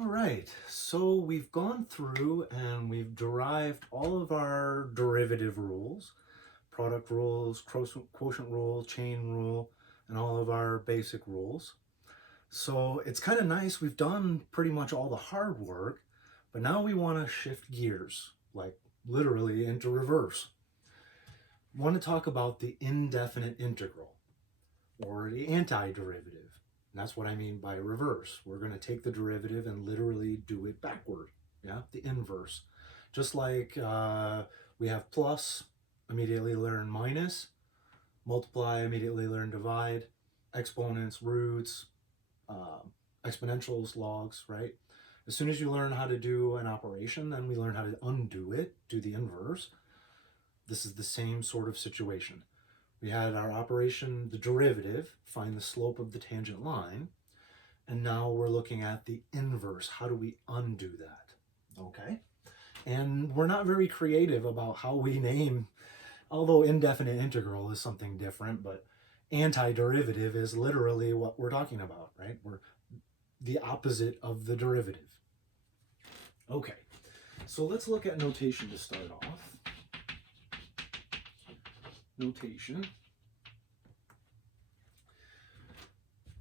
All right, so we've gone through and we've derived all of our derivative rules, product rules, quotient rule, chain rule, and all of our basic rules. So it's kind of nice. We've done pretty much all the hard work, but now we want to shift gears, like literally into reverse. We want to talk about the indefinite integral or the antiderivative. And that's what I mean by reverse. We're going to take the derivative and literally do it backward. Yeah, the inverse. Just like we have plus, immediately learn minus, multiply, immediately learn divide, exponents, roots, exponentials, logs, right? As soon as you learn how to do an operation, then we learn how to undo it, do the inverse. This is the same sort of situation. We had our operation, the derivative, find the slope of the tangent line. And now we're looking at the inverse. How do we undo that? Okay. And we're not very creative about how we name, although indefinite integral is something different, but antiderivative is literally what we're talking about, right? We're the opposite of the derivative. Okay. So let's look at notation to start off. Notation.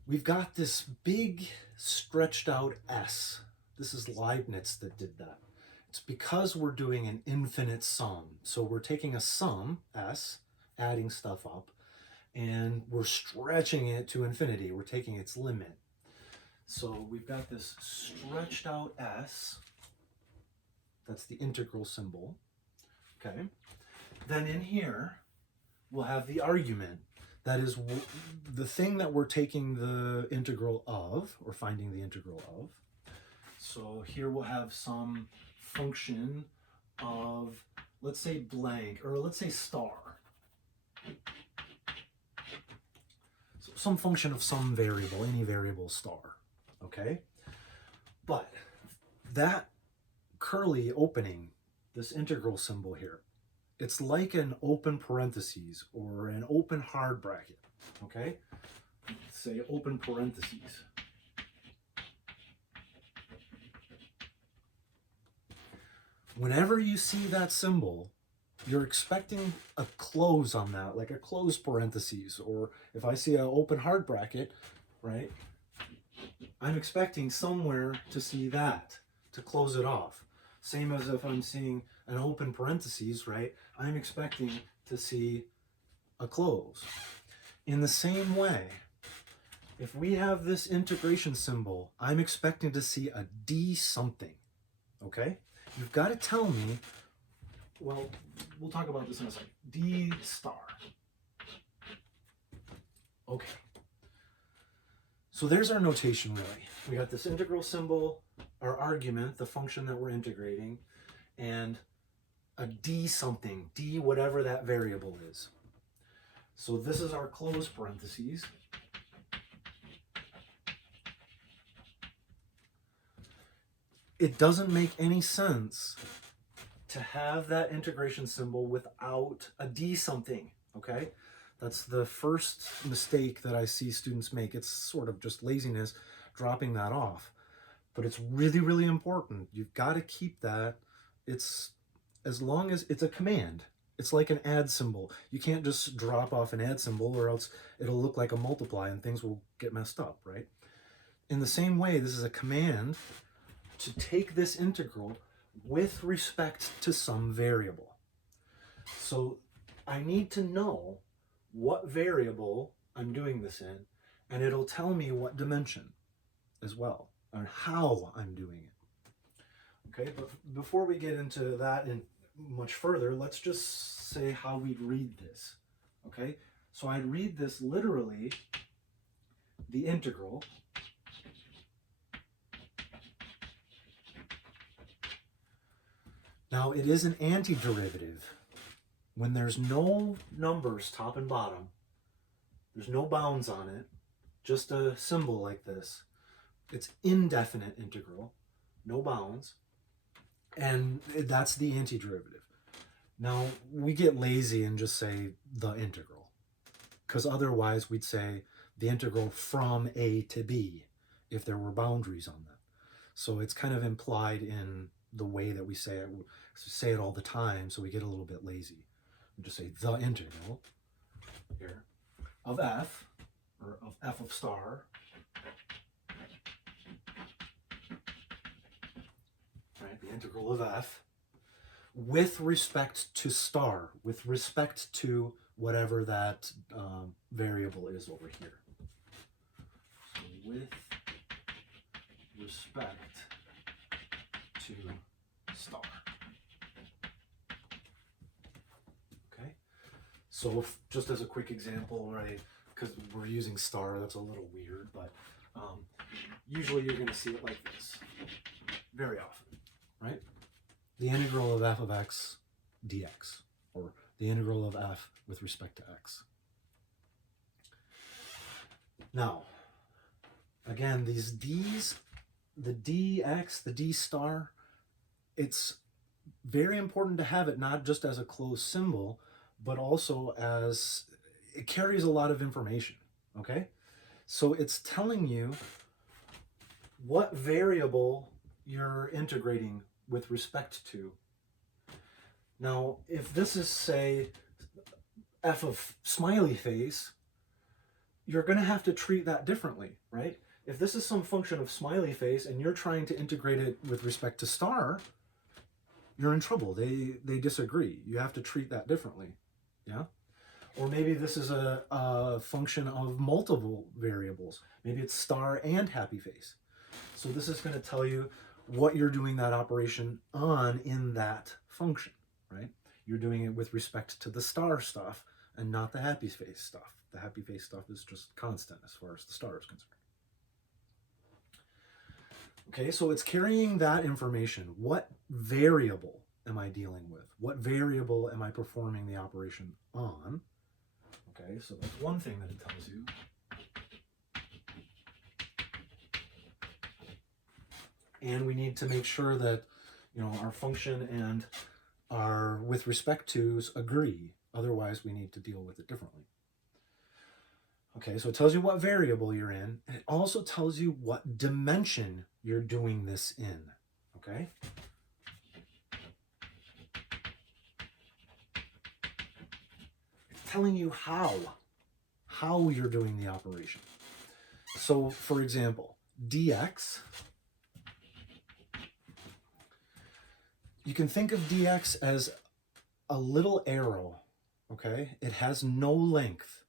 We've got this big stretched out S. This is Leibniz that did that. It's because we're doing an infinite sum. So we're taking a sum, S, adding stuff up, and we're stretching it to infinity. We're taking its limit. So we've got this stretched out S. That's the integral symbol. Okay. Then in here, we'll have the argument. That is the thing that we're taking the integral of, or finding the integral of. So here we'll have some function of, let's say blank, or let's say star. So some function of some variable, any variable star, okay? But that curly opening, this integral symbol here, it's like an open parentheses or an open hard bracket, okay? Let's say open parentheses. Whenever you see that symbol, you're expecting a close on that, like a closed parentheses, or if I see an open hard bracket, right, I'm expecting somewhere to see that, to close it off. Same as if I'm seeing an open parentheses, right, I'm expecting to see a close. In the same way, if we have this integration symbol, I'm expecting to see a D something, okay? You've got to tell me, well, we'll talk about this in a second. D star. Okay. So there's our notation, really. We got this integral symbol, our argument, the function that we're integrating, and a D something, D whatever that variable is. So this is our closed parentheses. It doesn't make any sense to have that integration symbol without a D something, okay? That's the first mistake that I see students make. It's sort of just laziness, dropping that off. But it's really, really important. You've got to keep that. It's as long as it's a command. It's like an add symbol. You can't just drop off an add symbol or else it'll look like a multiply and things will get messed up, right? In the same way, this is a command to take this integral with respect to some variable. So I need to know what variable I'm doing this in, and it'll tell me what dimension as well, and how I'm doing it. Okay, but before we get into that and much further, let's just say how we'd read this. Okay, so I'd read this literally, the integral now it is an antiderivative. When there's no numbers top and bottom, there's no bounds on it, just a symbol like this, it's indefinite integral, no bounds, and that's the antiderivative. Now, we get lazy and just say the integral, because otherwise we'd say the integral from A to B if there were boundaries on that. So it's kind of implied in the way that we say it. We say it all the time, so we get a little bit lazy. We just say the integral here of f, or of f of star, right? The integral of f with respect to star, with respect to whatever that variable is over here. So with respect to star. Okay, so just as a quick example, right, because we're using star, that's a little weird, but usually you're going to see it like this very often, right? The integral of f of x dx, or the integral of f with respect to x. Now, again, these d's, the dx, the d star, it's very important to have it not just as a closed symbol, but also as it carries a lot of information, okay? So it's telling you what variable you're integrating with respect to. Now, if this is, say, f of smiley face, you're going to have to treat that differently, right? If this is some function of smiley face and you're trying to integrate it with respect to star, you're in trouble. They disagree. You have to treat that differently, yeah? Or maybe this is a function of multiple variables. Maybe it's star and happy face. So this is going to tell you what you're doing that operation on in that function, right? You're doing it with respect to the star stuff and not the happy face stuff. The happy face stuff is just constant as far as the star is concerned. Okay, so it's carrying that information. What variable am I dealing with? What variable am I performing the operation on? Okay, so that's one thing that it tells you. And we need to make sure that, you know, our function and our with respect to's agree. Otherwise, we need to deal with it differently. Okay, so it tells you what variable you're in, and it also tells you what dimension you're doing this in, okay? It's telling you how you're doing the operation. So, for example, dx, you can think of dx as a little arrow, okay? It has no length.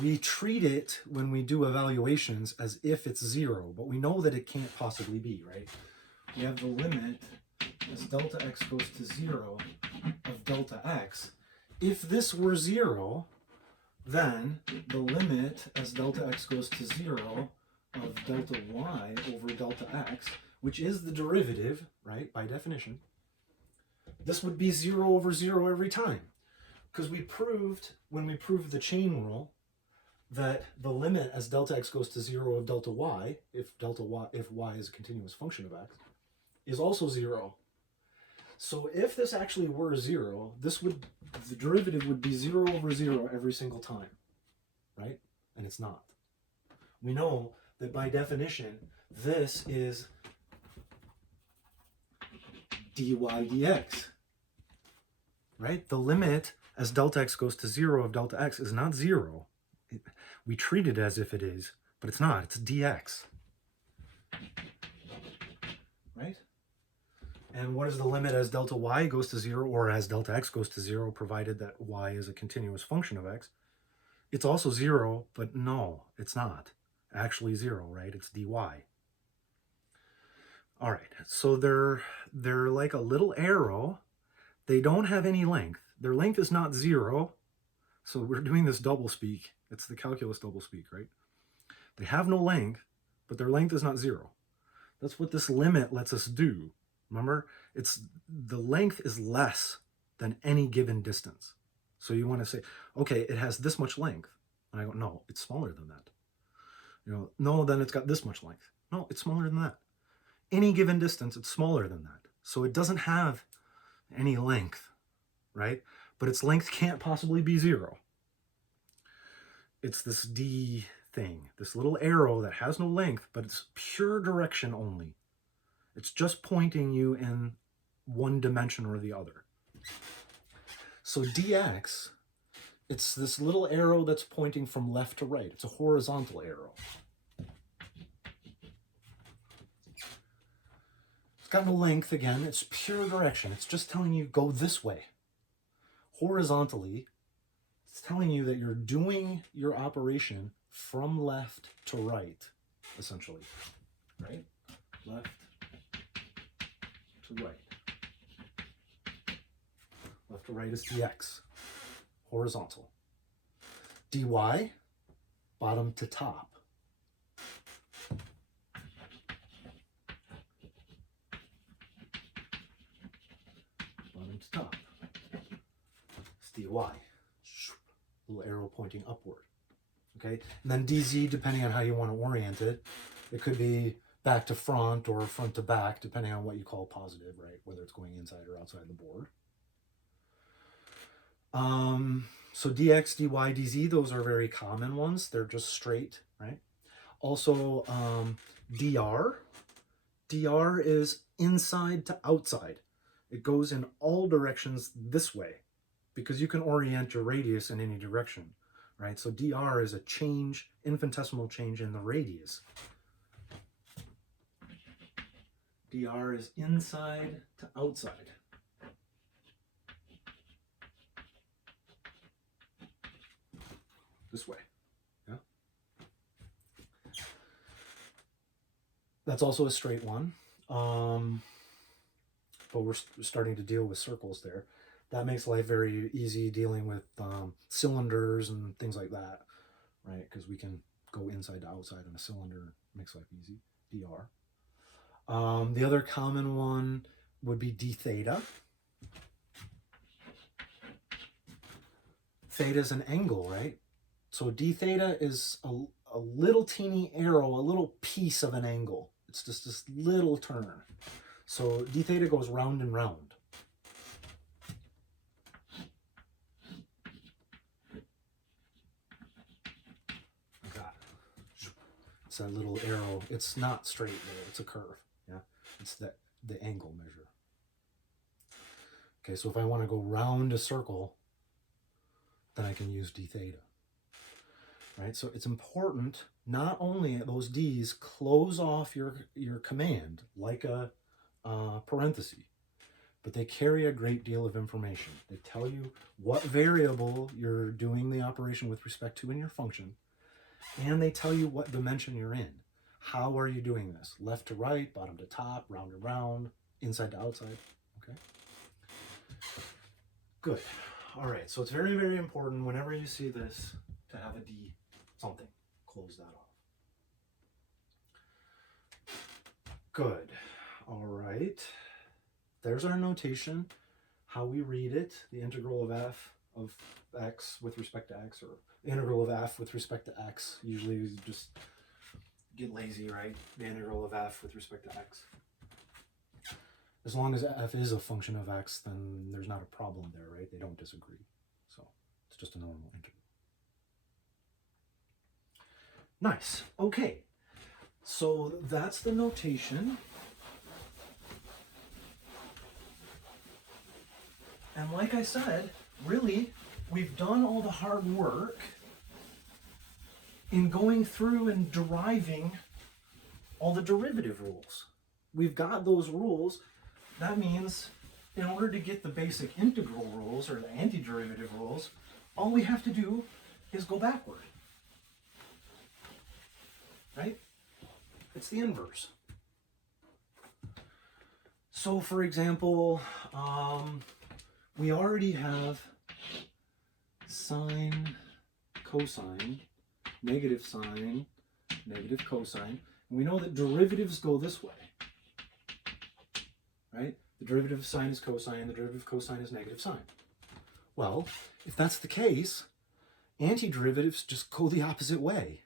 We treat it when we do evaluations as if it's 0, but we know that it can't possibly be, right? We have the limit as delta x goes to 0 of delta x. If this were 0, then the limit as delta x goes to 0 of delta y over delta x, which is the derivative, right, by definition, this would be 0 over 0 every time. Because we proved, when we proved the chain rule, that the limit as delta x goes to 0 of delta y, if y is a continuous function of x, is also 0. So if this actually were 0, the derivative would be 0 over 0 every single time, right? And it's not. We know that by definition, this is dy dx, right? The limit as delta x goes to 0 of delta x is not 0. We treat it as if it is, but it's not. It's dx, right? And what is the limit as delta y goes to 0 or as delta x goes to 0, provided that y is a continuous function of x? It's also 0, but no, it's not actually 0, right? It's dy. All right, so they're like a little arrow. They don't have any length. Their length is not 0. So we're doing this doublespeak. It's the calculus doublespeak, right? They have no length, but their length is not 0. That's what this limit lets us do. Remember, the length is less than any given distance. So you want to say, okay, it has this much length. And I go, no, it's smaller than that. You know, no, then it's got this much length. No, it's smaller than that. Any given distance, it's smaller than that. So it doesn't have any length, right? But its length can't possibly be 0. It's this d thing, this little arrow that has no length, but it's pure direction only. It's just pointing you in one dimension or the other. So dx, it's this little arrow that's pointing from left to right. It's a horizontal arrow. It's got no length again. It's pure direction. It's just telling you go this way. Horizontally, it's telling you that you're doing your operation from left to right, essentially. Right? Left to right. Left to right is dx, horizontal. dy, bottom to top. Bottom to top. It's dy. Little arrow pointing upward. Okay? And then dz, depending on how you want to orient it, it could be back to front or front to back, depending on what you call positive, right? Whether it's going inside or outside the board. So dx, dy, dz, those are very common ones. They're just straight, right? Also, dr. dr is inside to outside. It goes in all directions this way because you can orient your radius in any direction, right? So dr is a change, infinitesimal change in the radius. dr is inside to outside. This way, yeah? That's also a straight one, but we're starting to deal with circles there. That makes life very easy dealing with cylinders and things like that, right? Because we can go inside to outside in a cylinder, makes life easy, dr. The other common one would be d theta. Theta is an angle, right? So d theta is a little teeny arrow, a little piece of an angle. It's just this little turn. So d theta goes round and round. Okay. It's that little arrow. It's not straight though, it's a curve. Yeah, it's the angle measure. Okay, so if I want to go round a circle, then I can use d theta. Right, so it's important not only those d's close off your command like a parenthesis, but they carry a great deal of information. They tell you what variable you're doing the operation with respect to in your function, and they tell you what dimension you're in. How are you doing this? Left to right, bottom to top, round to round, inside to outside. Okay. Good. All right, so it's very, very important whenever you see this to have a d something. Close that off. Good. All right. There's our notation, how we read it, the integral of f of x with respect to x, or the integral of f with respect to x. Usually we just get lazy, right? The integral of f with respect to x. As long as f is a function of x, then there's not a problem there, right? They don't disagree. So it's just a normal integral. Nice. Okay. So that's the notation. And like I said, really, we've done all the hard work in going through and deriving all the derivative rules. We've got those rules. That means in order to get the basic integral rules or the antiderivative rules, all we have to do is go backward. Right? It's the inverse. So for example, we already have sine, cosine, negative sine, negative cosine. And we know that derivatives go this way. Right? The derivative of sine is cosine, the derivative of cosine is negative sine. Well, if that's the case, antiderivatives just go the opposite way.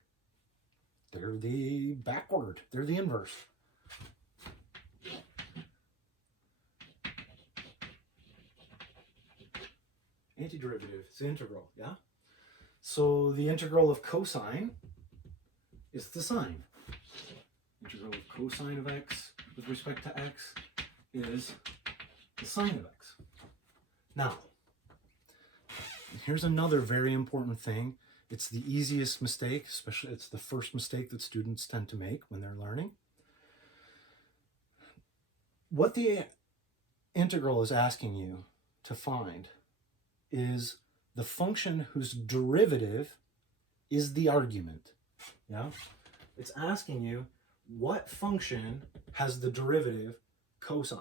They're the backward. They're the inverse. Antiderivative is integral, yeah? So the integral of cosine is the sine. Integral of cosine of x with respect to x is the sine of x. Now, here's another very important thing. It's the easiest mistake, especially it's the first mistake that students tend to make when they're learning. What the integral is asking you to find is the function whose derivative is the argument. Yeah? It's asking you what function has the derivative cosine.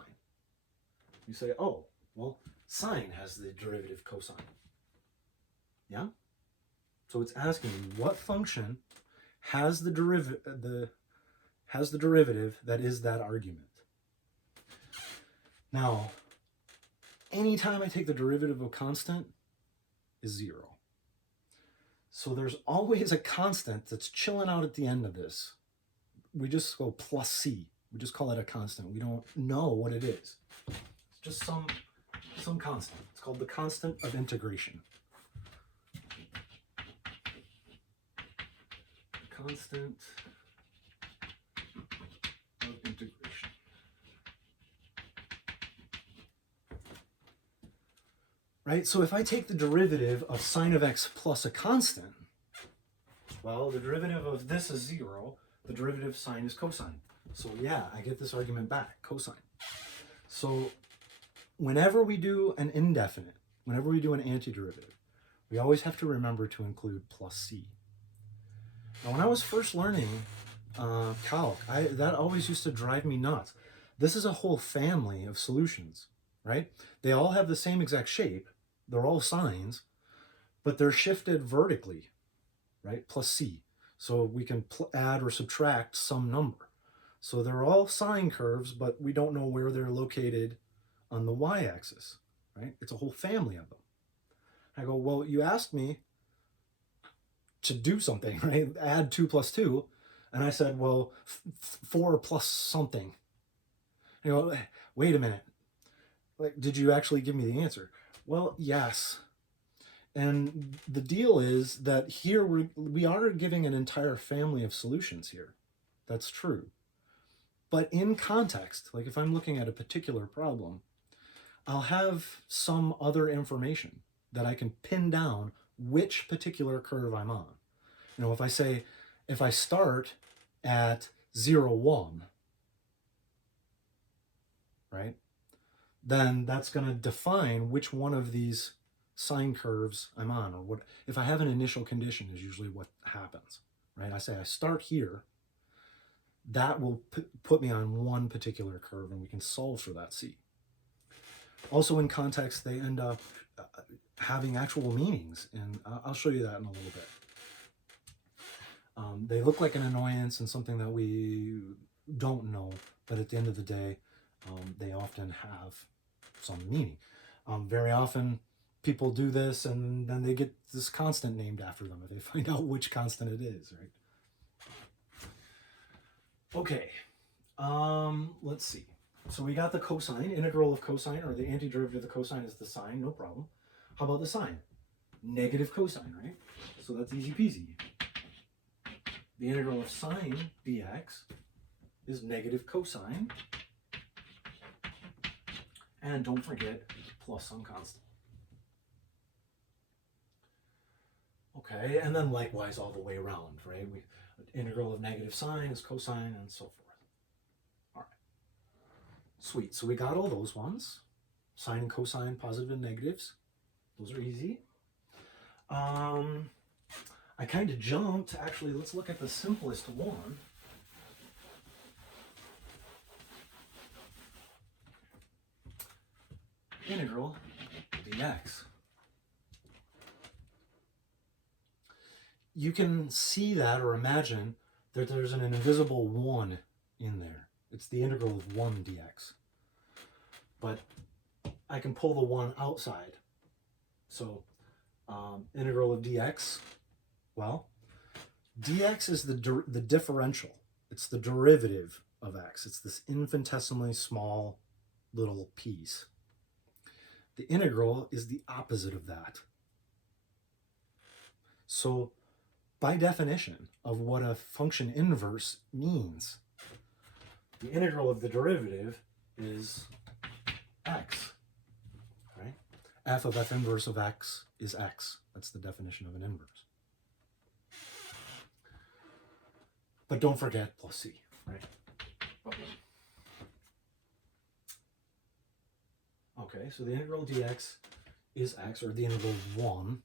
You say, oh, well, sine has the derivative cosine. Yeah? So it's asking you what function has the derivative that is that argument. Now, anytime I take the derivative of a constant is 0. So there's always a constant that's chilling out at the end of this. We just go plus c. We just call it a constant. We don't know what it is. It's just some constant. It's called the constant of integration. Constant of integration. Right? So if I take the derivative of sine of x plus a constant, well, the derivative of this is 0. The derivative of sine is cosine. So yeah, I get this argument back, cosine. So whenever we do an indefinite, whenever we do an antiderivative, we always have to remember to include plus c. Now, when I was first learning calc, that always used to drive me nuts. This is a whole family of solutions, right? They all have the same exact shape. They're all sines, but they're shifted vertically, right? Plus c. So we can add or subtract some number. So they're all sine curves, but we don't know where they're located on the y-axis, right? It's a whole family of them. I go, well, you asked me to do something, right? Add 2 plus 2. And I said, well, 4 plus something. You go, wait a minute. Like, did you actually give me the answer? Well, yes. And the deal is that here we are giving an entire family of solutions here. That's true. But in context, like if I'm looking at a particular problem, I'll have some other information that I can pin down which particular curve I'm on. You know, if I say, if I start at 0, 1, right, then that's going to define which one of these sine curves I'm on, or what, if I have an initial condition is usually what happens, right? I say I start here, that will put me on one particular curve, and we can solve for that c. Also in context, they end up having actual meanings, and I'll show you that in a little bit. They look like an annoyance and something that we don't know, but at the end of the day, they often have some meaning. Very often, people do this, and then they get this constant named after them if they find out which constant it is, right? Okay, let's see. So we got the cosine, integral of cosine, or the antiderivative of the cosine is the sine, no problem. How about the sine? Negative cosine, right? So that's easy peasy. The integral of sine dx is negative cosine. And don't forget, plus some constant. Okay, and then likewise all the way around, right? Integral of negative sine is cosine, and so forth. All right. Sweet, so we got all those ones. Sine and cosine, positive and negatives. Those are easy. I kind of jumped. Actually, let's look at the simplest one. Integral dx. You can see that or imagine that there's an invisible 1 in there. It's the integral of 1 dx. But I can pull the 1 outside. So integral of dx, well, dx is the differential. It's the derivative of x. It's this infinitesimally small little piece. The integral is the opposite of that. So by definition of what a function inverse means. The integral of the derivative is x, right? F of f inverse of x is x. That's the definition of an inverse. But don't forget plus c, right? Okay, so the integral dx is x, or the integral of 1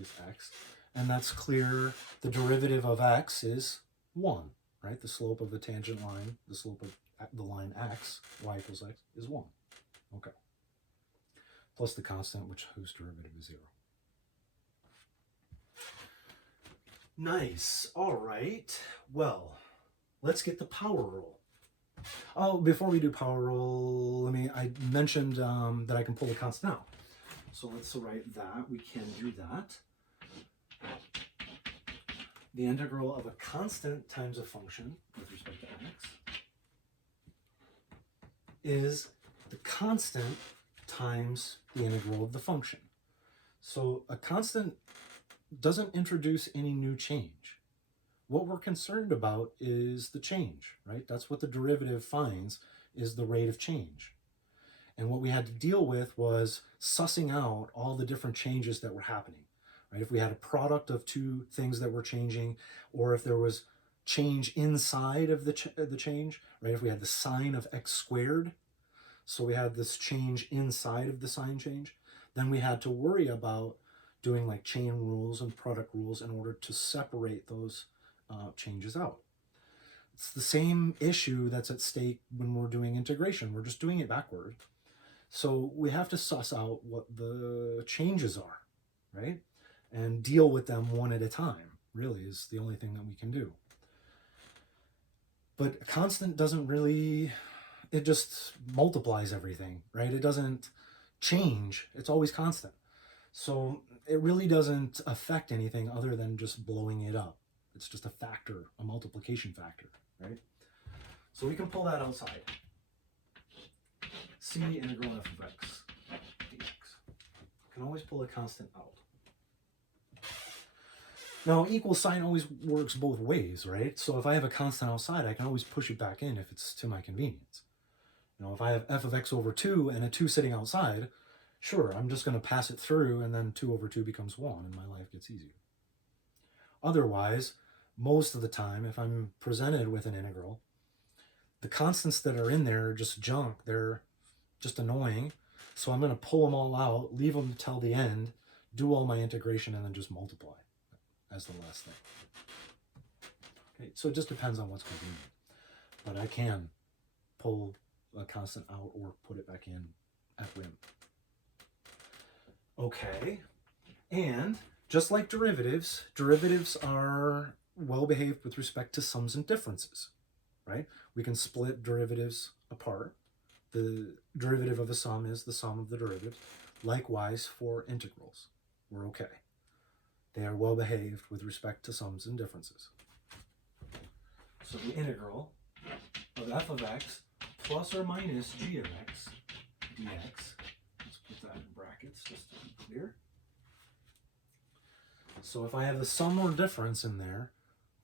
is x. And that's clear. The derivative of x is 1, right? The slope of the tangent line, the slope of the line x, y equals x, is 1. Okay. Plus the constant, whose derivative is 0. Nice. All right. Well, let's get the power rule. Oh, before we do power rule, I mentioned that I can pull the constant out. So let's write that. We can do that. The integral of a constant times a function with respect to x is the constant times the integral of the function. So a constant doesn't introduce any new change. What we're concerned about is the change, right? That's what the derivative finds, is the rate of change. And what we had to deal with was sussing out all the different changes that were happening, right? If we had a product of two things that were changing, or if there was change inside of the change, right? If we had the sine of x squared, so we had this change inside of the sign change, then we had to worry about doing like chain rules and product rules in order to separate those changes out. It's the same issue that's at stake when we're doing integration. We're just doing it backward. So we have to suss out what the changes are, right? And deal with them one at a time, really, is the only thing that we can do. But a constant doesn't really, it just multiplies everything, right? It doesn't change. It's always constant. So it really doesn't affect anything other than just blowing it up. It's just a factor, a multiplication factor, right? So we can pull that outside. C integral f of x dx. Can always pull a constant out. Now, equal sign always works both ways, right? So if I have a constant outside, I can always push it back in if it's to my convenience. If I have f of x over 2 and a 2 sitting outside, sure, I'm just going to pass it through, and then 2 over 2 becomes 1, and my life gets easier. Otherwise, most of the time, if I'm presented with an integral, the constants that are in there are just junk. They're just annoying. So I'm going to pull them all out, leave them till the end, do all my integration, and then just multiply as the last thing. Okay, so it just depends on what's convenient. But I can pull a constant out or put it back in at whim. Okay, and just like derivatives, derivatives are well behaved with respect to sums and differences, right? We can split derivatives apart. The derivative of a sum is the sum of the derivatives. Likewise for integrals, we're okay. They are well behaved with respect to sums and differences. So the integral of f of x plus or minus g of x dx, let's put that in brackets just to be clear. So if I have the sum or difference in there,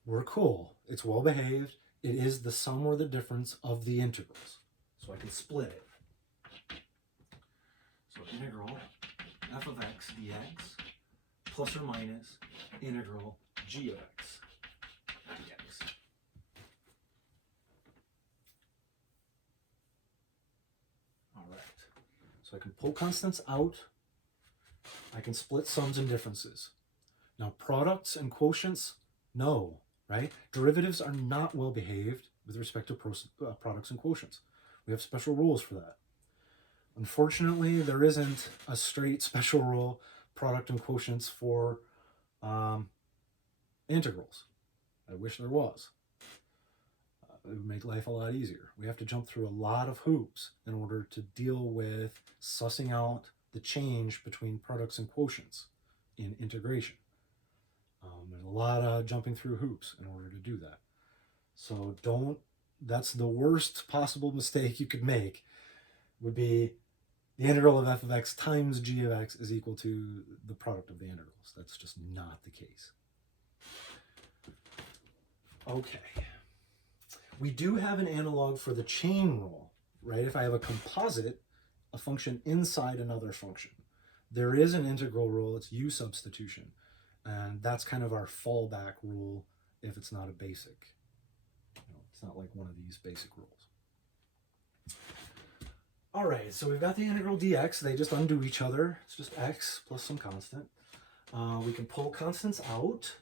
we're cool. It's well behaved. It is the sum or the difference of the integrals. So I can split it. So integral f of x dx plus or minus integral g of x dx. All right. So I can pull constants out. I can split sums and differences. Now, products and quotients, no, right? Derivatives are not well behaved with respect to products and quotients. We have special rules for that. Unfortunately, there isn't a straight special rule, product and quotients, for integrals. I wish there was. It would make life a lot easier. We have to jump through a lot of hoops in order to deal with sussing out the change between products and quotients in integration. There's a lot of jumping through hoops in order to do that. So that's the worst possible mistake you could make, would be the integral of f of x times g of x is equal to the product of the integrals. That's just not the case. Okay. We do have an analog for the chain rule, right? If I have a composite, a function inside another function. There is an integral rule, it's U substitution. And that's kind of our fallback rule if it's not a basic. It's not like one of these basic rules. All right, so we've got the integral dx. They just undo each other. It's just x plus some constant. We can pull constants out.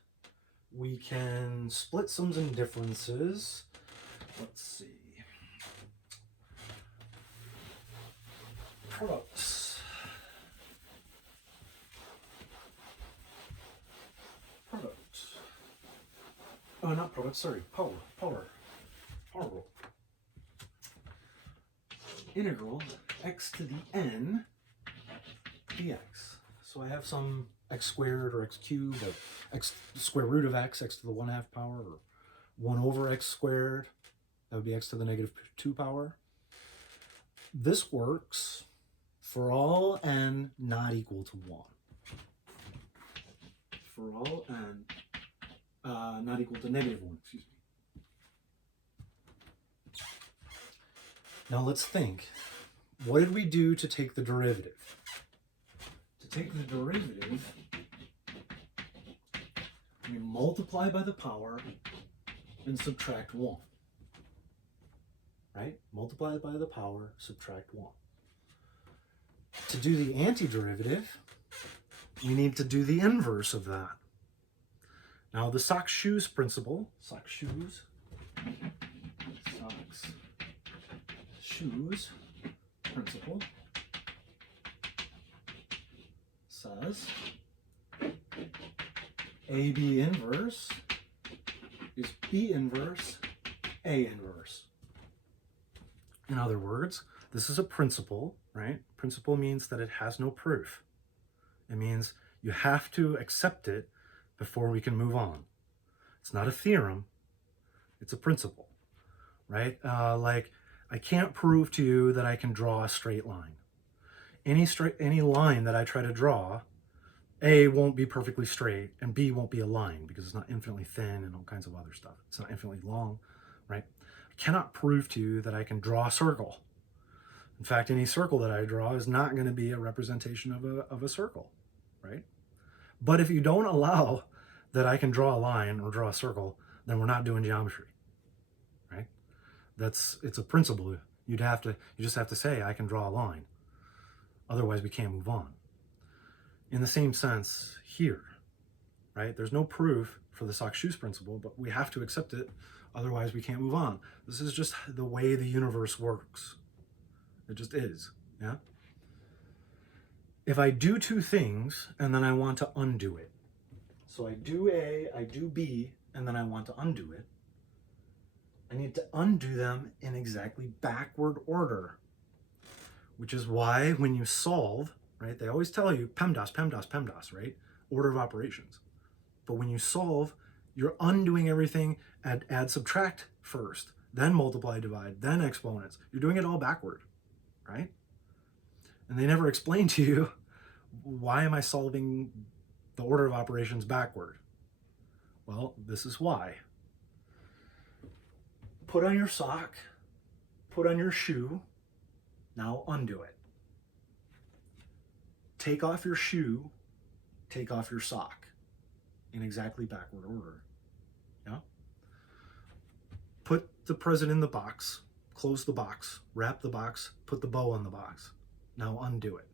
We can split sums and differences. Let's see. Products. Product. Oh, not product, sorry. Power rule. Integral x to the n dx. So I have some x squared or x cubed, or x square root of x to the 1/2 power, or 1 over x squared. That would be x to the -2 power. This works for all n not equal to 1. For all n not equal to -1, excuse me. Now let's think. What did we do to take the derivative? To take the derivative, we multiply by the power and subtract 1. Right? Multiply by the power, subtract 1. To do the antiderivative, we need to do the inverse of that. Now the socks-shoes principle, socks-shoes principle says AB inverse is B inverse A inverse. In other words, this is a principle, right? Principle means that it has no proof. It means you have to accept it before we can move on. It's not a theorem, it's a principle, right? Like, I can't prove to you that I can draw a straight line. Any line that I try to draw, A won't be perfectly straight, and B won't be a line because it's not infinitely thin and all kinds of other stuff. It's not infinitely long, right? I cannot prove to you that I can draw a circle. In fact, any circle that I draw is not going to be a representation of a circle, right? But if you don't allow that I can draw a line or draw a circle, then we're not doing geometry, right? It's a principle. You just have to say, I can draw a line. Otherwise, we can't move on. In the same sense here, right? There's no proof for the socks-shoes principle, but we have to accept it. Otherwise, we can't move on. This is just the way the universe works. It just is, yeah? If I do two things and then I want to undo it, so I do A, I do B, and then I want to undo it, I need to undo them in exactly backward order, which is why when you solve, right, they always tell you PEMDAS, PEMDAS, PEMDAS, right? Order of operations. But when you solve, you're undoing everything at add, subtract first, then multiply, divide, then exponents. You're doing it all backward, right? And they never explain to you, why am I solving the order of operations backward? Well, this is why. Put on your sock, put on your shoe, now undo it. Take off your shoe, take off your sock in exactly backward order. Yeah? Put the present in the box, close the box, wrap the box, put the bow on the box. Now undo it.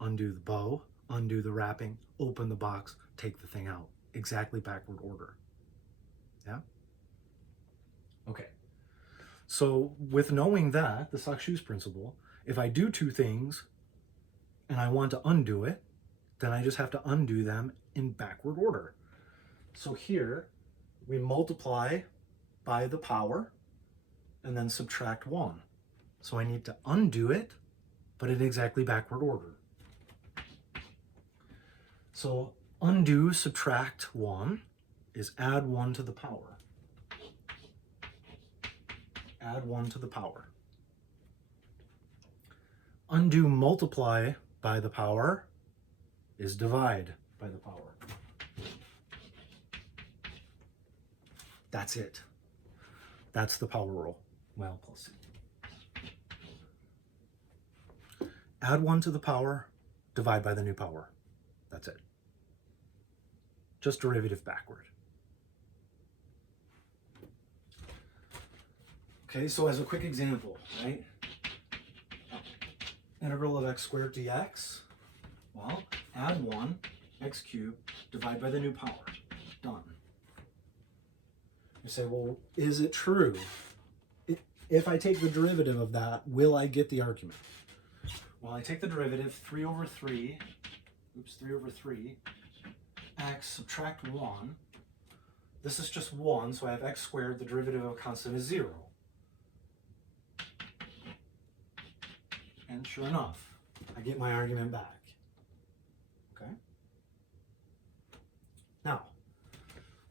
Undo the bow, undo the wrapping, open the box, take the thing out. Exactly backward order. Yeah? Okay. So with knowing that, the socks-shoes principle, if I do two things and I want to undo it, then I just have to undo them in backward order. So here we multiply by the power and then subtract 1. So I need to undo it, but in exactly backward order. So undo, subtract 1 is add 1 to the power. Add 1 to the power. Undo, multiply by the power is divide by the power. That's it. That's the power rule. Well, plus c. Add 1 to the power, divide by the new power. That's it. Just derivative backward. Okay, so as a quick example, right? Integral of x squared dx. Well, add 1, x cubed, divide by the new power. Done. You say, well, is it true? If I take the derivative of that, will I get the argument? Well, I take the derivative, 3 over 3, x, subtract 1. This is just 1, so I have x squared, the derivative of a constant is 0. And sure enough, I get my argument back. Okay? Now,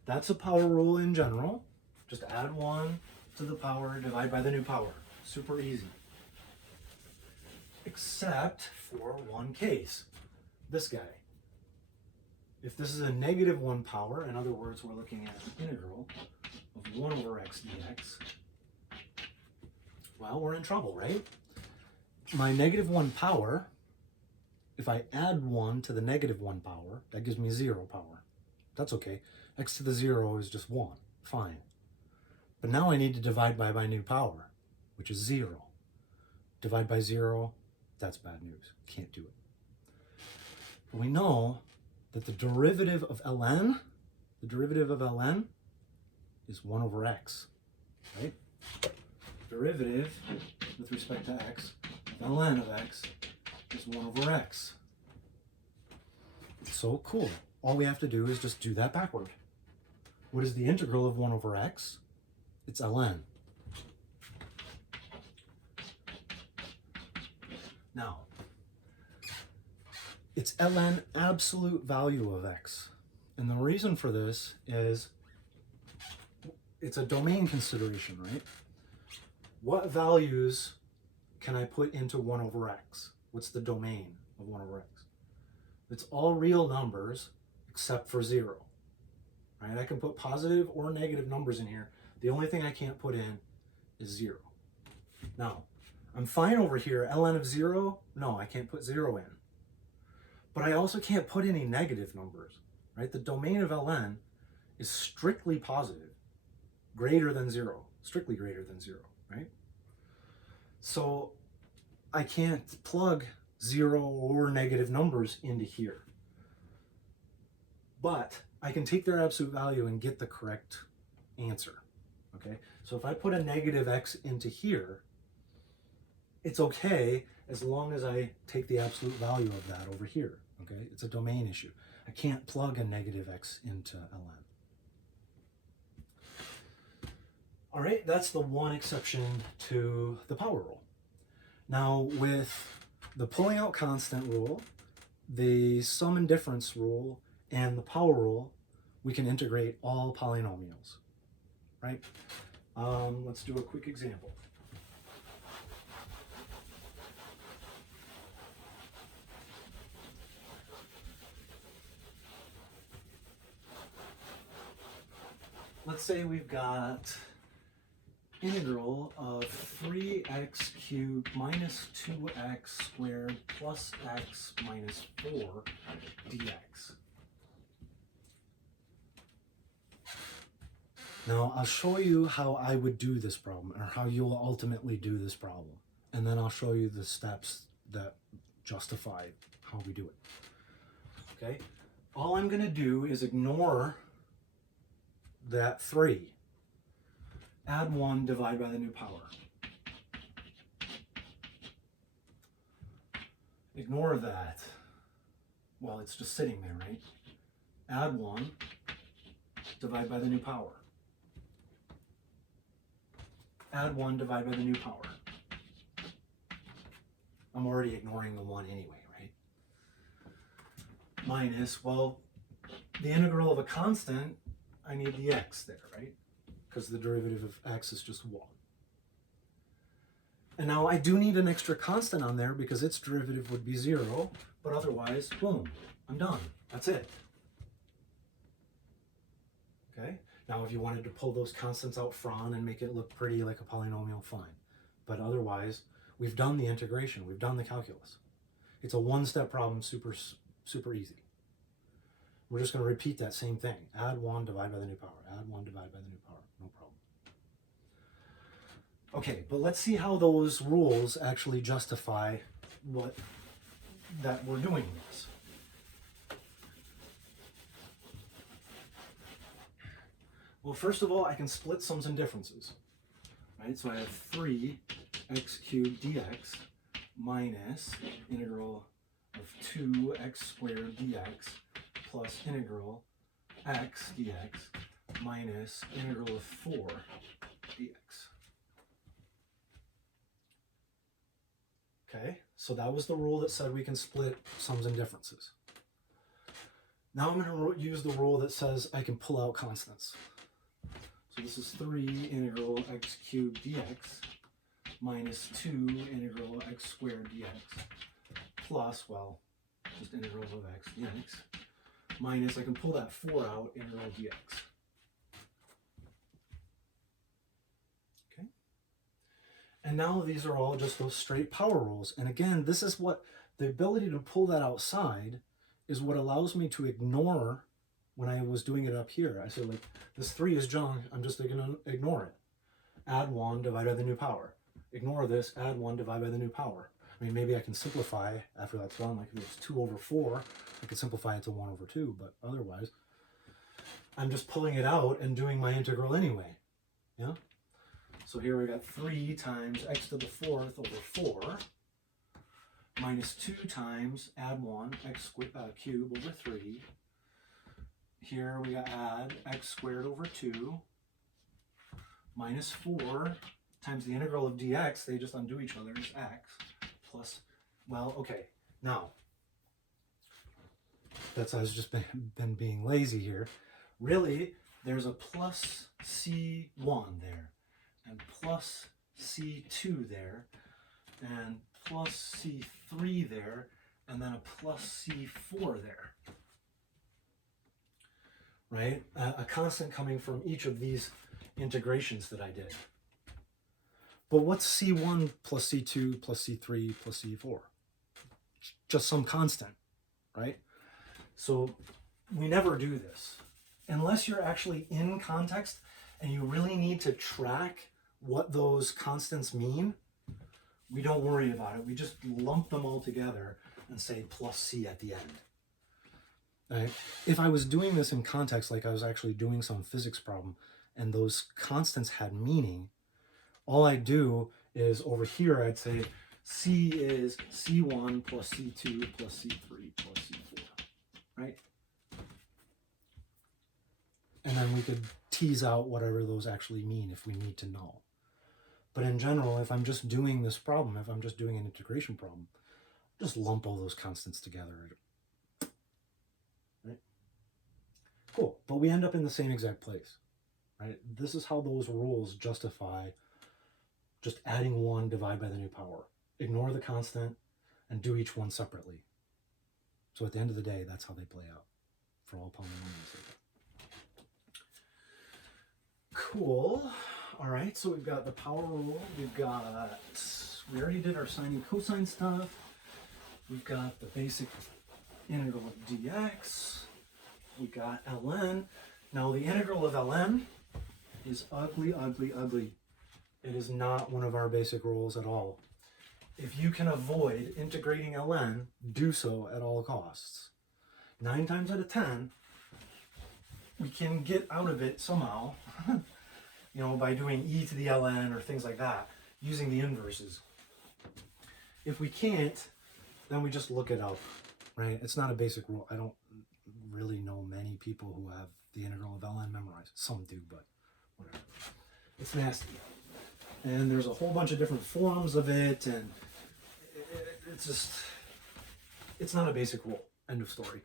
that's a power rule in general. Just add 1 to the power, divide by the new power. Super easy. Except for one case, this guy. If this is a negative 1 power, in other words, we're looking at an integral of 1 over x dx, well, we're in trouble, right? My negative 1 power, if I add 1 to the negative 1 power, that gives me 0 power. That's okay. X to the 0 is just 1. Fine. But now I need to divide by my new power, which is 0. Divide by 0, that's bad news. Can't do it. But we know that the derivative of ln is 1 over x, right? Derivative with respect to x, ln of x is 1 over x. So cool. All we have to do is just do that backward. What is the integral of 1 over x? It's ln. Now, it's ln absolute value of x. And the reason for this is it's a domain consideration, right? What values can I put into 1 over x? What's the domain of 1 over x? It's all real numbers except for 0. Right? I can put positive or negative numbers in here. The only thing I can't put in is 0. Now, I'm fine over here. ln of 0, no, I can't put 0 in. But I also can't put any negative numbers. Right? The domain of ln is strictly positive, greater than 0, strictly greater than 0, right? So I can't plug 0 or negative numbers into here. But I can take their absolute value and get the correct answer. Okay, so if I put a negative x into here, it's okay as long as I take the absolute value of that over here. Okay, it's a domain issue. I can't plug a negative x into ln. All right, that's the one exception to the power rule. Now with the pulling out constant rule, the sum and difference rule, and the power rule, we can integrate all polynomials, right? Let's do a quick example. Let's say we've got integral of 3x cubed minus 2x squared plus x minus 4 dx. Now I'll show you how I would do this problem, or how you'll ultimately do this problem. And then I'll show you the steps that justify how we do it. Okay? All I'm going to do is ignore that 3. Add 1, divide by the new power. Ignore that. Well, it's just sitting there, right? Add 1, divide by the new power. Add 1, divide by the new power. I'm already ignoring the 1 anyway, right? Minus, well, the integral of a constant, I need the x there, right? Because the derivative of x is just 1. And now I do need an extra constant on there because its derivative would be 0, but otherwise, boom, I'm done. That's it. Okay? Now, if you wanted to pull those constants out front and make it look pretty like a polynomial, fine. But otherwise, we've done the integration. We've done the calculus. It's a one-step problem, super easy. We're just going to repeat that same thing. Add 1, divide by the new power. Add 1, divide by the new power. No problem. Okay, but let's see how those rules actually justify that we're doing this. Well, first of all, I can split sums and differences. Right? So I have 3x cubed dx minus integral of 2x squared dx plus integral x dx minus integral of 4 dx. Okay, so that was the rule that said we can split sums and differences. Now I'm going to use the rule that says I can pull out constants. So this is 3 integral x cubed dx minus 2 integral x squared dx plus, well, just integrals of x dx minus, I can pull that 4 out, integral dx. Okay. And now these are all just those straight power rules. And again, this is what, the ability to pull that outside is what allows me to ignore when I was doing it up here. I said, like, this 3 is junk, I'm just going to ignore it. Add 1, divide by the new power. Ignore this, add 1, divide by the new power. I mean, maybe I can simplify after that's done, like if it's 2 over 4, I could simplify it to 1 over 2, but otherwise, I'm just pulling it out and doing my integral anyway. Yeah? So here we got 3 times x to the 4th over 4 minus 2 times, add 1, x cubed over 3. Here we got add x squared over 2 minus 4 times the integral of dx, they just undo each other, is x plus, well, okay, now, that's, I was just been being lazy here. Really, there's a plus c1 there, and plus c2 there, and plus c3 there, and then a plus c4 there. Right? A constant coming from each of these integrations that I did. But what's C1 plus C2 plus C3 plus C4? Just some constant, right? So we never do this. Unless you're actually in context and you really need to track what those constants mean, we don't worry about it. We just lump them all together and say plus C at the end. Right? If I was doing this in context, like I was actually doing some physics problem, and those constants had meaning, all I do is over here, I'd say C is C1 plus C2 plus C3 plus C4, right? And then we could tease out whatever those actually mean if we need to know. But in general, if I'm just doing this problem, if I'm just doing an integration problem, just lump all those constants together. Right? Cool, but we end up in the same exact place, right? This is how those rules justify just adding 1, divide by the new power. Ignore the constant and do each one separately. So at the end of the day, that's how they play out for all polynomials. Cool. All right, so we've got the power rule. We already did our sine and cosine stuff. We've got the basic integral of dx. We got ln. Now the integral of ln is ugly, ugly, ugly. It is not one of our basic rules at all. If you can avoid integrating ln, do so at all costs. 9 times out of 10, we can get out of it somehow, you know, by doing e to the ln or things like that, using the inverses. If we can't, then we just look it up, right? It's not a basic rule. I don't really know many people who have the integral of ln memorized. Some do, but whatever. It's nasty. And there's a whole bunch of different forms of it, and it's just, it's not a basic rule. End of story.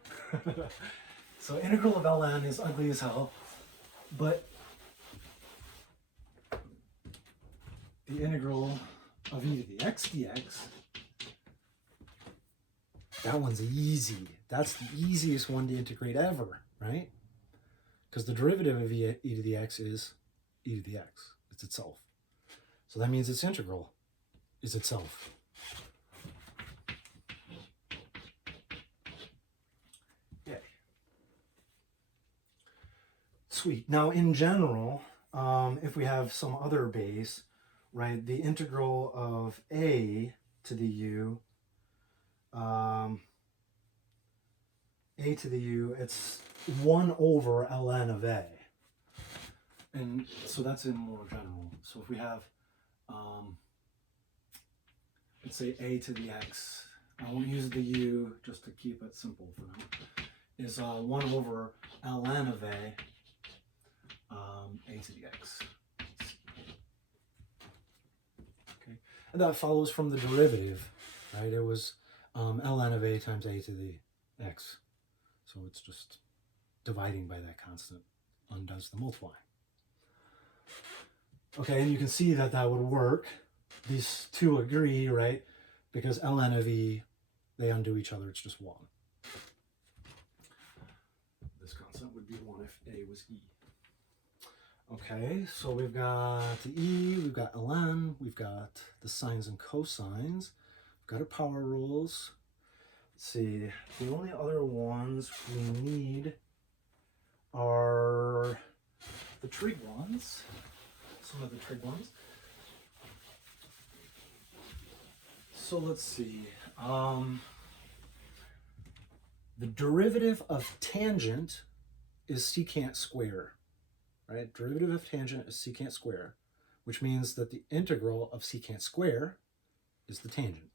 So integral of ln is ugly as hell, but the integral of e to the x dx, that one's easy. That's the easiest one to integrate ever, right? because the derivative of e to the x is e to the x. It's itself. So that means its integral is itself. Yay. Sweet. Now, in general, if we have some other base, right, the integral of a to the u, a to the u, it's 1 over ln of a. And so that's in more general. So if we have, let's say a to the x, I won't use the u just to keep it simple for now, is 1 over ln of a to the x. Okay, and that follows from the derivative, right? It was ln of a times a to the x. So it's just dividing by that constant undoes the multiplying. Okay, and you can see that that would work. These two agree, right? Because ln of e, they undo each other. It's just 1. This constant would be 1 if a was e. Okay, so we've got the e, we've got ln, we've got the sines and cosines, we've got our power rules. Let's see, the only other ones we need are the trig ones, some of the trig ones. So let's see, the derivative of tangent is secant square, right? Derivative of tangent is secant square, which means that the integral of secant square is the tangent.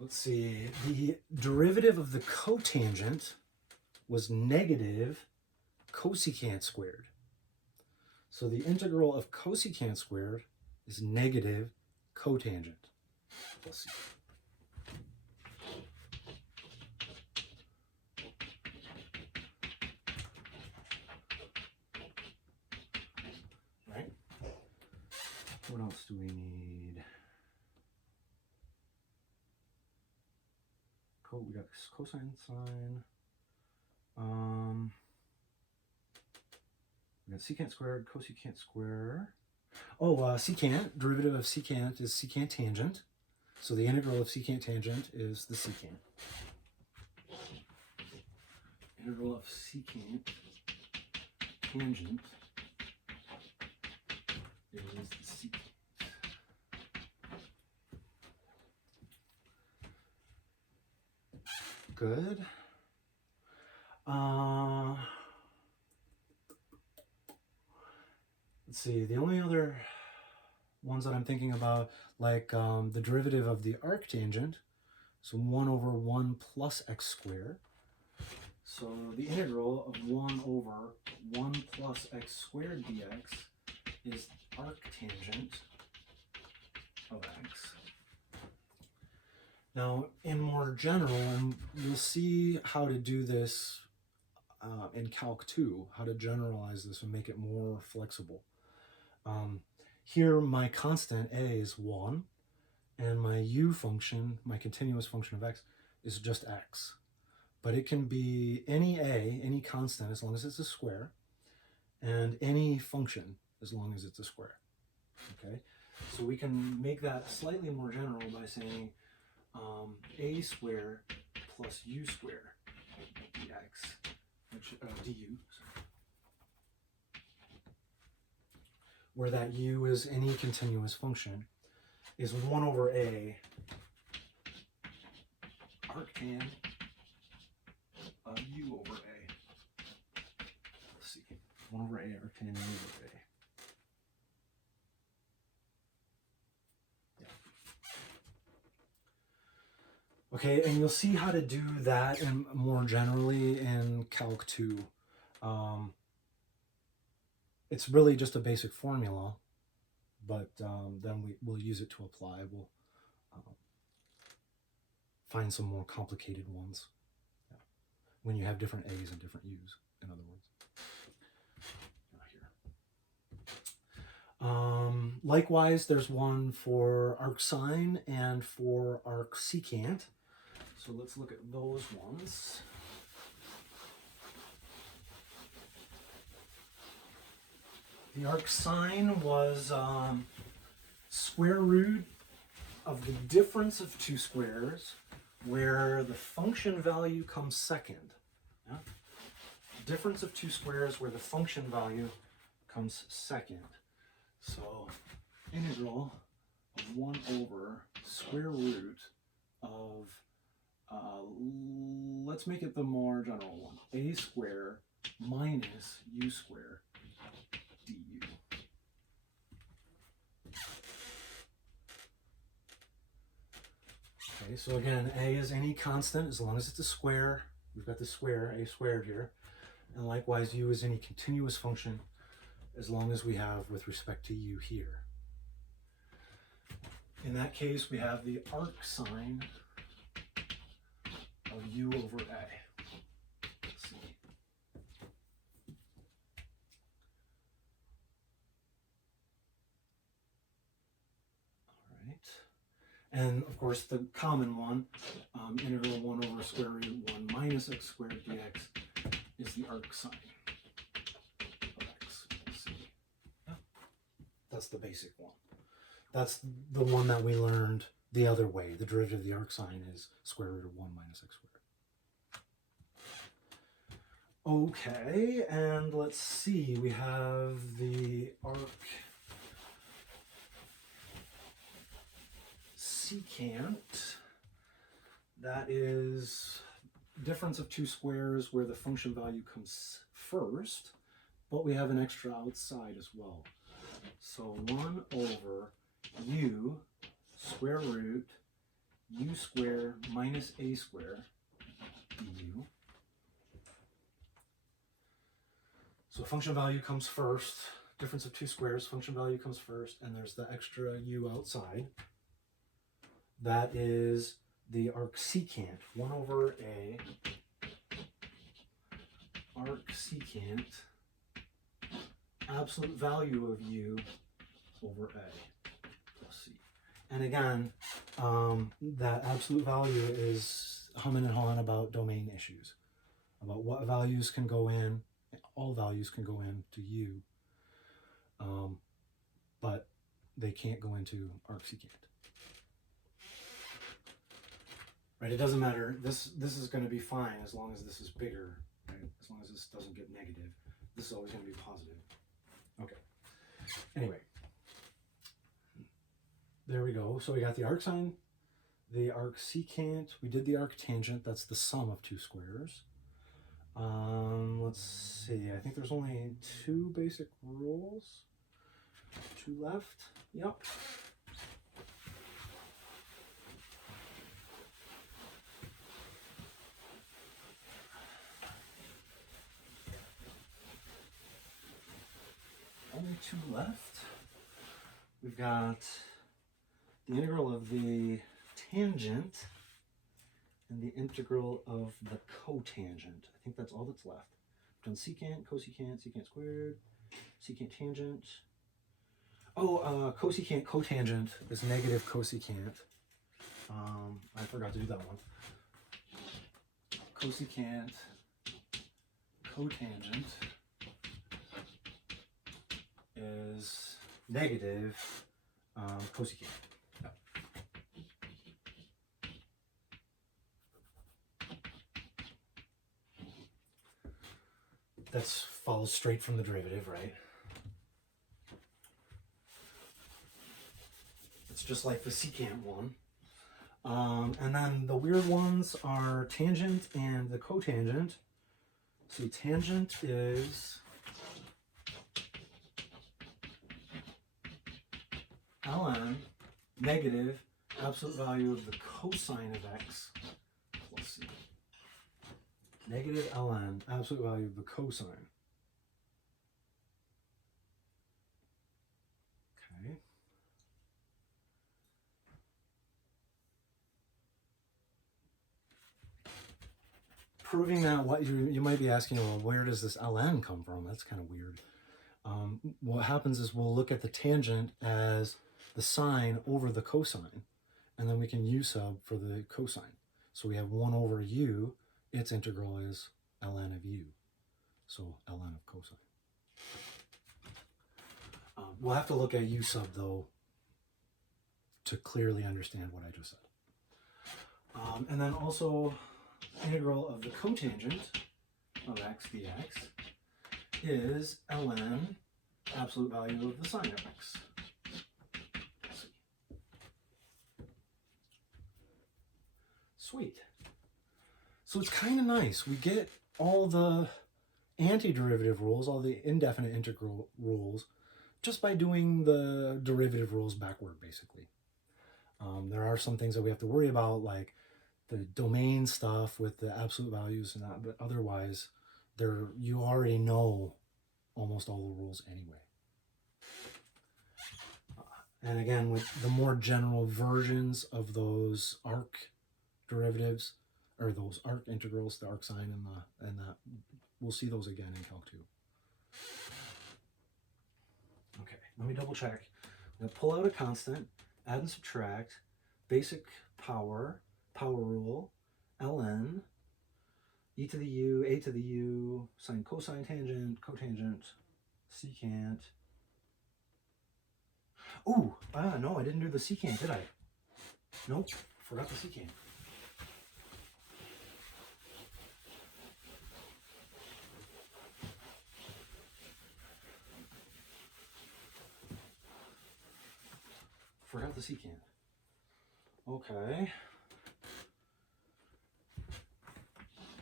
Let's see, the derivative of the cotangent was negative cosecant squared. So the integral of cosecant squared is negative cotangent. Let's see. Right? What else do we need? We got cosine, sine. We got secant squared, cosecant square. Oh, secant, derivative of secant is secant tangent. So the integral of secant tangent is the secant. Integral of secant tangent is the secant. Good. Let's see, the only other ones that I'm thinking about, like the derivative of the arctangent, so 1 over 1 plus x squared. So the integral of 1 over 1 plus x squared dx is arctangent of x. Now, in more general, and you'll see how to do this in Calc 2, how to generalize this and make it more flexible. Here, my constant a is 1, and my u function, my continuous function of x, is just x. But it can be any a, any constant, as long as it's a square, and any function, as long as it's a square. Okay, so we can make that slightly more general by saying a squared plus u squared dx, which du, sorry, where that u is any continuous function, is 1 over a arctan of u over a. Let's see, 1 over a arctan u over a. Okay, and you'll see how to do that and more generally in Calc 2. It's really just a basic formula, but then we'll use it to apply. We'll find some more complicated ones when you have different A's and different U's, in other words. Not here. Likewise, there's one for arcsine and for arcsecant. So let's look at those ones. The arcsine was square root of the difference of two squares where the function value comes second. Yeah? Difference of two squares where the function value comes second. So integral of 1 over square root of, let's make it the more general one, a square minus u square du. Okay, so again, a is any constant as long as it's a square. We've got the square, a squared here. And likewise, u is any continuous function as long as we have with respect to u here. In that case, we have the arcsine of u over a. Let's see. All right. And of course, the common one, integral 1 over square root 1 minus x squared dx is the arcsine of x. Let's see. Yeah. That's the basic one. That's the one that we learned the other way. The derivative of the arcsine is square root of 1 minus x squared. Okay, and let's see. We have the arcsecant. That is difference of two squares where the function value comes first, but we have an extra outside as well. So 1 over u square root u square minus a square du. So function value comes first, difference of two squares, function value comes first, and there's the extra u outside. That is the arcsecant, 1 over a arcsecant, absolute value of u over a. Let's see. And again, that absolute value is humming and hawing about domain issues, about what values can go in. All values can go into u, but they can't go into arcsecant. Right? It doesn't matter. This is going to be fine as long as this is bigger. Right? As long as this doesn't get negative, this is always going to be positive. Okay. Anyway, there we go. So we got the arcsine, the arcsecant. We did the arctangent. That's the sum of two squares. Let's see. I think there's only 2 basic rules. 2 left. Yep. Only 2 left. We've got the integral of the tangent and the integral of the cotangent. I think that's all that's left. We've done secant, cosecant, secant squared, secant tangent. Oh, cosecant cotangent is negative cosecant. I forgot to do that one. Cosecant cotangent is negative cosecant. Yep. That follows straight from the derivative, right? It's just like the secant one. And then the weird ones are tangent and the cotangent. So tangent is ln negative absolute value of the cosine of x plus c. Negative ln absolute value of the cosine. Okay. Proving that, what you might be asking, well, where does this ln come from? That's kind of weird. what happens is we'll look at the tangent as the sine over the cosine, and then we can u sub for the cosine. So we have 1 over u, its integral is ln of u, so ln of cosine. We'll have to look at u sub, though, to clearly understand what I just said. And then also, integral of the cotangent of x dx is ln absolute value of the sine of x. Sweet. So it's kind of nice. We get all the antiderivative rules, all the indefinite integral rules, just by doing the derivative rules backward, basically. There are some things that we have to worry about, like the domain stuff with the absolute values and that, but otherwise, you already know almost all the rules anyway. And again, with the more general versions of those arc derivatives, or those arc integrals, the arc sine and that, we'll see those again in Calc 2. Okay, let me double check. I'm going to pull out a constant, add and subtract, basic power rule, ln, e to the u, a to the u, sine, cosine, tangent, cotangent, secant. Ooh, no, I didn't do the secant, did I? Nope, forgot the secant. Forgot the secant. Okay.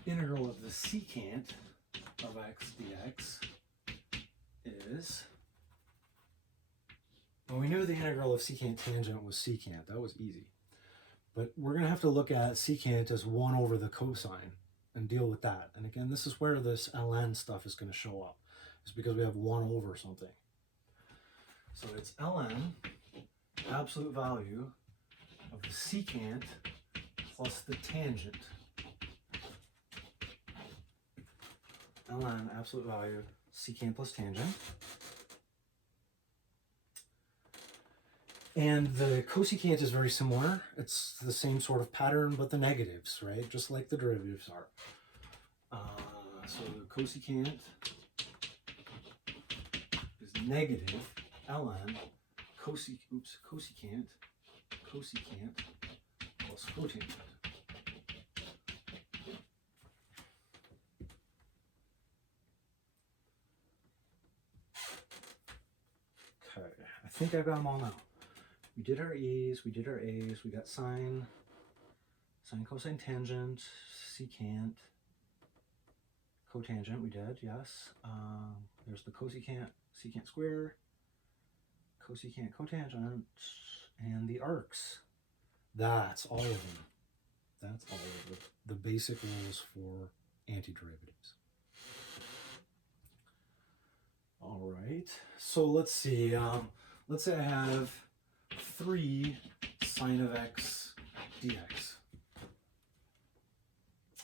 Integral of the secant of x dx is, well, we knew the integral of secant tangent was secant. That was easy. But we're going to have to look at secant as 1 over the cosine and deal with that. And again, this is where this ln stuff is going to show up. It's because we have 1 over something. So it's ln absolute value of the secant plus the tangent. Ln absolute value secant plus tangent. And the cosecant is very similar. It's the same sort of pattern, but the negatives, right? Just like the derivatives are. So the cosecant is negative ln cosecant plus cotangent. Okay, I think I've got them all now. We did our e's, we did our a's, we got sine, cosine, tangent, secant, cotangent, we did, yes. There's the cosecant, secant square, cosecant, cotangent, and the arcs. That's all of them. That's all of the basic rules for antiderivatives. All right, so let's see. Let's say I have 3 sine of x dx.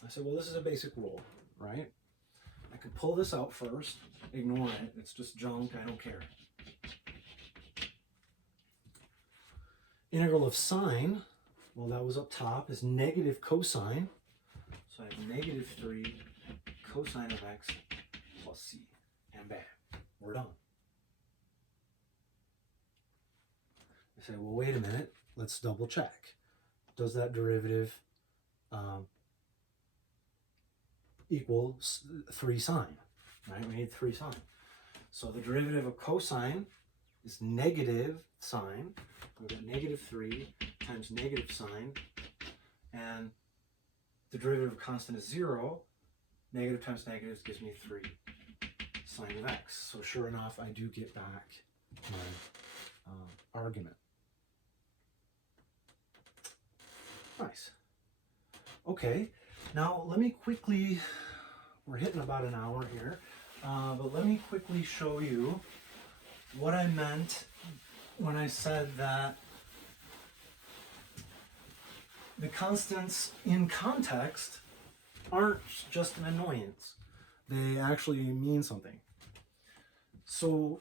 I said, well, this is a basic rule, right? I could pull this out first, ignore it. It's just junk, I don't care. Integral of sine, well, that was up top, is negative cosine. So I have negative 3 cosine of x plus c. And bam, we're done. I say, well, wait a minute, let's double check. Does that derivative equal 3 sine? Right, we need 3 sine. So the derivative of cosine is negative sine. We've got negative 3 times negative sine, and the derivative of constant is 0. Negative times negative gives me 3 sine of x. So sure enough, I do get back my argument. Nice. Okay, now let me quickly, we're hitting about an hour here, but let me quickly show you what I meant when I said that the constants in context aren't just an annoyance. They actually mean something. So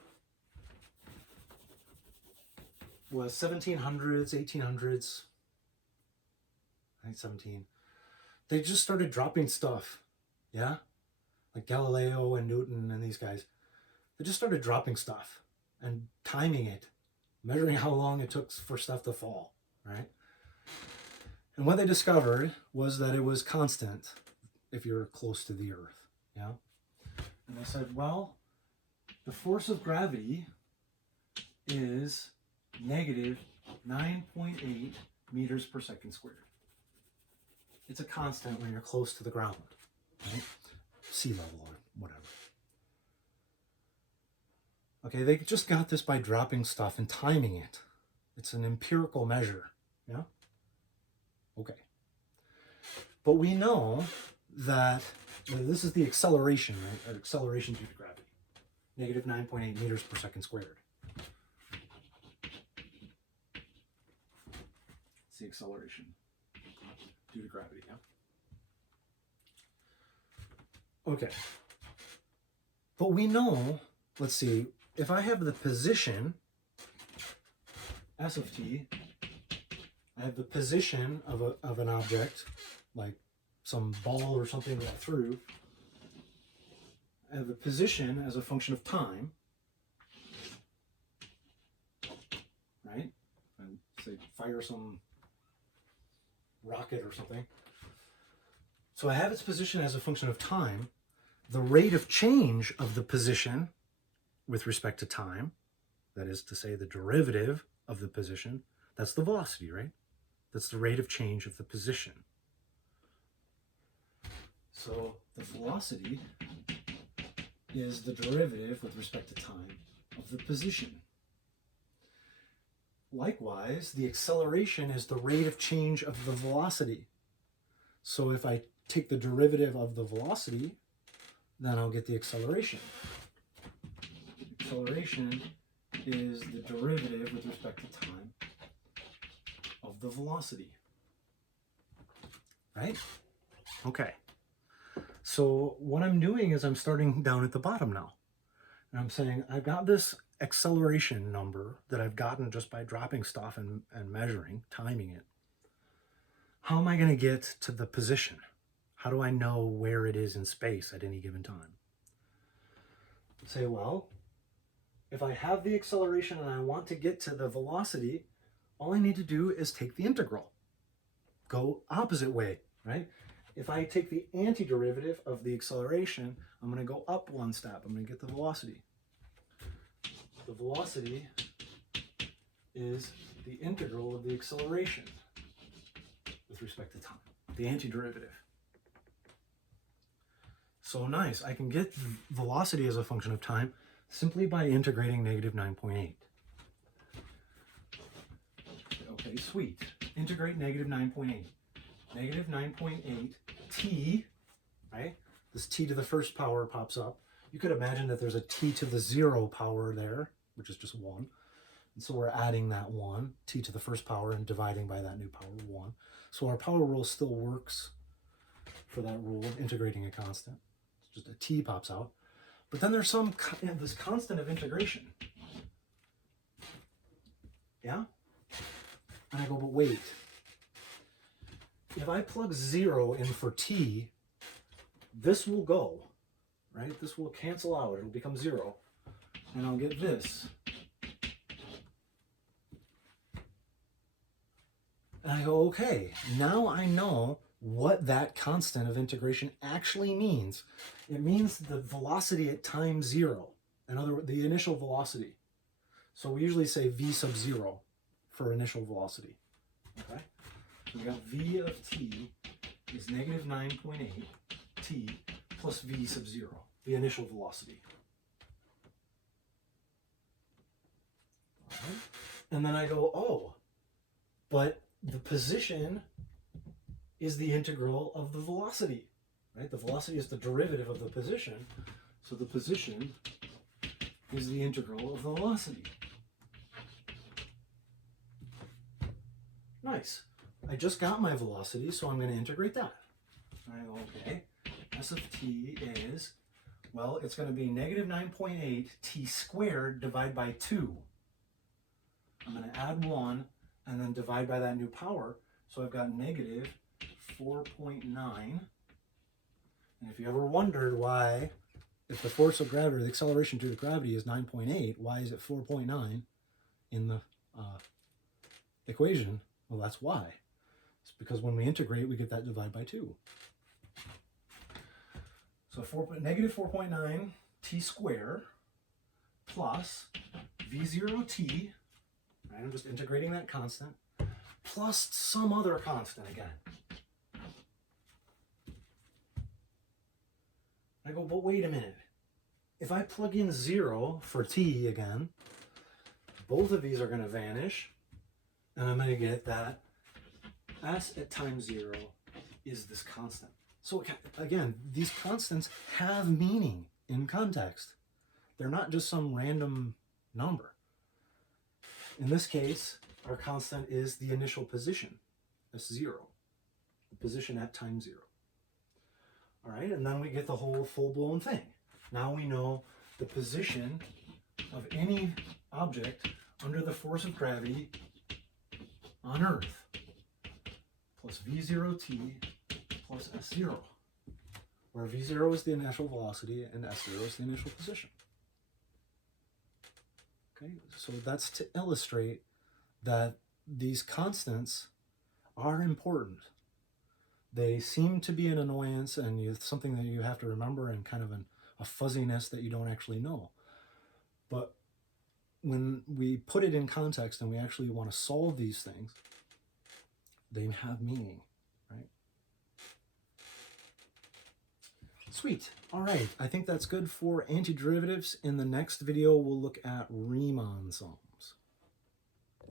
was 1700s, 1800s, I think 17. They just started dropping stuff, yeah? Like Galileo and Newton and these guys. They just started dropping stuff and timing it, measuring how long it took for stuff to fall, right? And what they discovered was that it was constant if you're close to the Earth, yeah? And they said, well, the force of gravity is negative 9.8 meters per second squared. It's a constant when you're close to the ground, right? Sea level or whatever. Okay, they just got this by dropping stuff and timing it. It's an empirical measure, yeah? Okay. But we know that this is the acceleration, right? Or acceleration due to gravity. Negative 9.8 meters per second squared. It's the acceleration due to gravity, yeah? Okay. But we know, let's see, if I have the position, S of t, I have the position of an object, like some ball or something that I threw. I have the position as a function of time, right? And say fire some rocket or something. So I have its position as a function of time. The rate of change of the position with respect to time, that is to say the derivative of the position, that's the velocity, right? That's the rate of change of the position. So the velocity is the derivative with respect to time of the position. Likewise, the acceleration is the rate of change of the velocity. So if I take the derivative of the velocity, then I'll get the acceleration. Acceleration is the derivative with respect to time of the velocity. Right? Okay. So what I'm doing is I'm starting down at the bottom now. And I'm saying I've got this acceleration number that I've gotten just by dropping stuff and measuring, timing it. How am I going to get to the position? How do I know where it is in space at any given time? Say, well, if I have the acceleration and I want to get to the velocity, all I need to do is take the integral. Go opposite way, right? If I take the antiderivative of the acceleration, I'm going to go up one step. I'm going to get the velocity. The velocity is the integral of the acceleration with respect to time, the antiderivative. So nice, I can get velocity as a function of time simply by integrating negative 9.8. Okay, sweet. Integrate negative 9.8. Negative 9.8 t, right? This t to the first power pops up. You could imagine that there's a t to the 0 power there, which is just 1. And so we're adding that 1, t to the first power, and dividing by that new power, 1. So our power rule still works for that rule of integrating a constant. It's just a t pops out. But then there's this constant of integration. Yeah? And I go, but wait. If I plug 0 in for t, this will go, right? This will cancel out. It'll become 0. And I'll get this. And I go, okay, now I know what that constant of integration actually means. It means the velocity at time 0. In other words, the initial velocity. So we usually say v sub 0 for initial velocity. Okay? So we got v of t is negative 9.8 t plus v sub 0, the initial velocity. All right? And then I go, oh, but the position is the integral of the velocity, right? The velocity is the derivative of the position. So the position is the integral of the velocity. Nice. I just got my velocity, so I'm going to integrate that. I go, okay, s of t is Well, it's going to be negative 9.8 t squared divided by 2. I'm going to add 1 and then divide by that new power. So I've got negative 4.9. And if you ever wondered why, if the force of gravity or the acceleration due to gravity is 9.8, why is it 4.9 in the equation? Well, that's why. It's because when we integrate, we get that divided by 2. So negative 4.9 t squared plus v0t, right? I'm just integrating that constant, plus some other constant again. I go, but wait a minute. If I plug in 0 for t again, both of these are going to vanish, and I'm going to get that s at time 0 is this constant. So again, these constants have meaning in context. They're not just some random number. In this case, our constant is the initial position, s0, the position at time 0. All right, and then we get the whole full-blown thing. Now we know the position of any object under the force of gravity on Earth plus v0t plus s0, where v0 is the initial velocity and s0 is the initial position. Okay, so that's to illustrate that these constants are important. They seem to be an annoyance and something that you have to remember and kind of a fuzziness that you don't actually know. But when we put it in context and we actually want to solve these things, they have meaning, right? Sweet. All right. I think that's good for antiderivatives. In the next video, we'll look at Riemann sums.